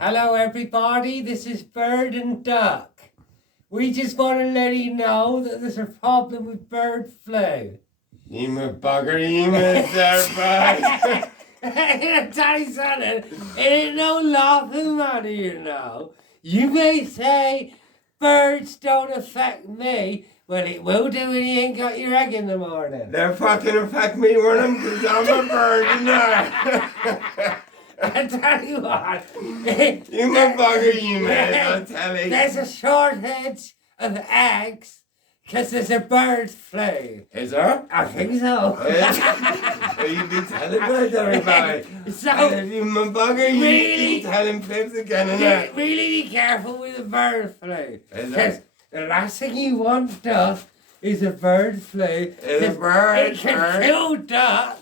Hello everybody, this is Bird and Duck. We just want to let you know that there's a problem with bird flu. You a bugger, you surprise. Daddy son, it ain't no laughing matter, you know. You may say birds don't affect me. Well, it will do when you ain't got your egg in the morning. They fucking affect me when I'm, cause I'm a bird, you know. I tell you what. You a bugger, you man, I'll tell you. There's a shortage of eggs because there's a bird flu. Is there? I think so. Well, you be telling about everybody. So, And if you a bugger, you really- be telling fibs again and really be careful with the bird flu. Is Because there? the last thing you want, Duck, is a bird flu. Is a 'Cause bird, It can bird. kill Duck.